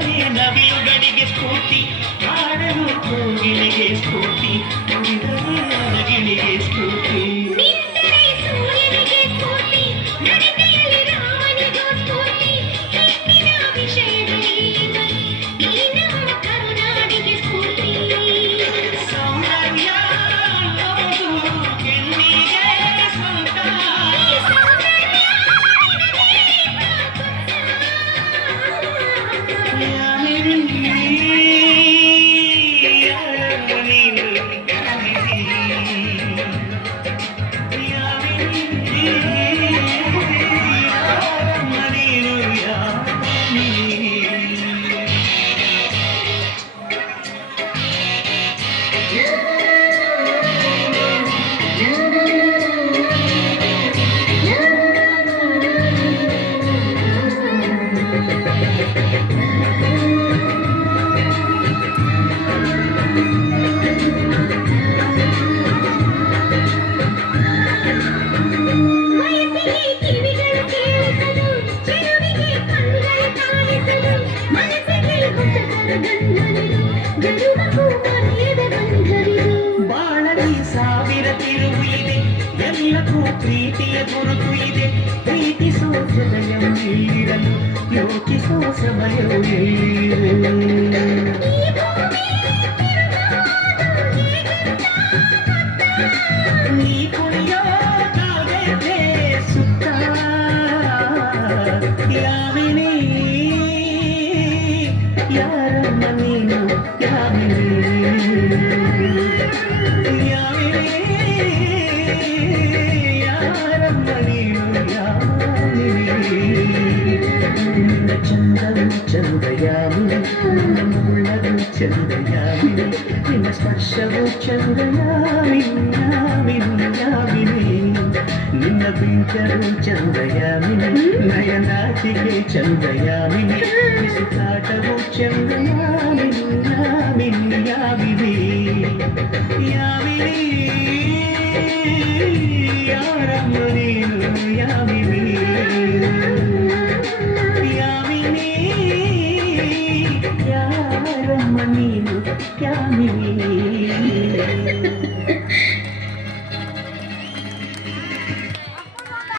ನಿನ್ನನೆ ನವಿಲುಗಳಿಗೆ ಸ್ಫೂರ್ತಿ ಹಾಡಲು ಕೋಗಿಲೆಗೆ ಸ್ಫೂರ್ತಿ ನುಡಿದರೆ ಅರಗಿಣಿಗೆ ಸ್ಫೂರ್ತಿ ನಿಂತರೆ ಸೂರ್ಯನಿಗೆ ಸ್ಫೂರ್ತಿ ನಡಿಗೆಯಲ್ಲಿ ರಾಮನಿಗೂ ಸ್ಫೂರ್ತಿ ಕೀರ್ತಿಯ ವಿಷಯದಲ್ಲಿ ಈ ನಮ್ಮ ಕರುನಾಡಿಗೆ ಸ್ಫೂರ್ತಿ ಸೌಂದರ್ಯ ಅನ್ನೋದು ಹೆಣ್ಣಿಗೆ ಸ್ವಂತ ವಯಸ್ಸಿಗೆ ಕಿವಿಗಳು ಕೇಳಿಸಲು ಚೆಲುವಿಗೆ ಕಣ್ಣುಗಳು ಕಾಣಿಸಲು ಮನಸ್ಸಿಗೆ ಹೊಸತರ ಗಂಧವಿದು ಗರುಡಕ್ಕೂ ಮರೆಯದ ಬಂಧವಿದು ಬಾಳಲಿ ಸಾವಿರ ತಿರುವು ಇದೆ ಎಲ್ಲಕ್ಕೂ ಪ್ರೀತಿಯ ಗುರುತು ಇದೆ ಪ್ರೀತಿಸೋ ಹೃದಯವಿರಲು ಯೋಚಿಸೋ ಸಮಯವು ಎಲ್ಲಿರಲು ಈ ಭೂಮಿ ನೀ ಕುಣಿಯೋ ಕಾವ್ಯತೆ ಸುತ್ತ ಯಾವಿನಿ ಯಾರಮ್ಮ ನೀನು ಯಾವಿನಿ ಯಾವಿನಿ ಯಾರಮ್ಮ ನೀನು ಯಾವಿನಿ ನಿನ್ನ ಚಂದವು ಚಂದ ಯಾವಿನಿ ನಿನ್ನ ಮುಳ್ಳವು ಚಂದ ಯಾವಿನಿ ನಿನ್ನ ಸ್ಪರ್ಶವು ಚಂದ ಯಾವಿನಿ ಯಾವಿನಿ ಯಾವಿನಿ ನಿನ್ನ ಬಿಂಚರು ಚಂದ ಯಾವಿನಿ ನಯನಾಚಿಕೆ ಚಂದ ಯಾವಿನಿ ಬಿಸಿಕಾಟವು ಚಂದ ಯಾವಿನಿ ಯಾವಿನಿ ಯಾವಿನಿ ಯಾವಿನಿ ಯಾರಮ್ಮ ನೀನು ಯಾವಿನಿ ಯಾವಿನಿ ಯಾರಮ್ಮ ನೀನು ಯಾವಿನಿ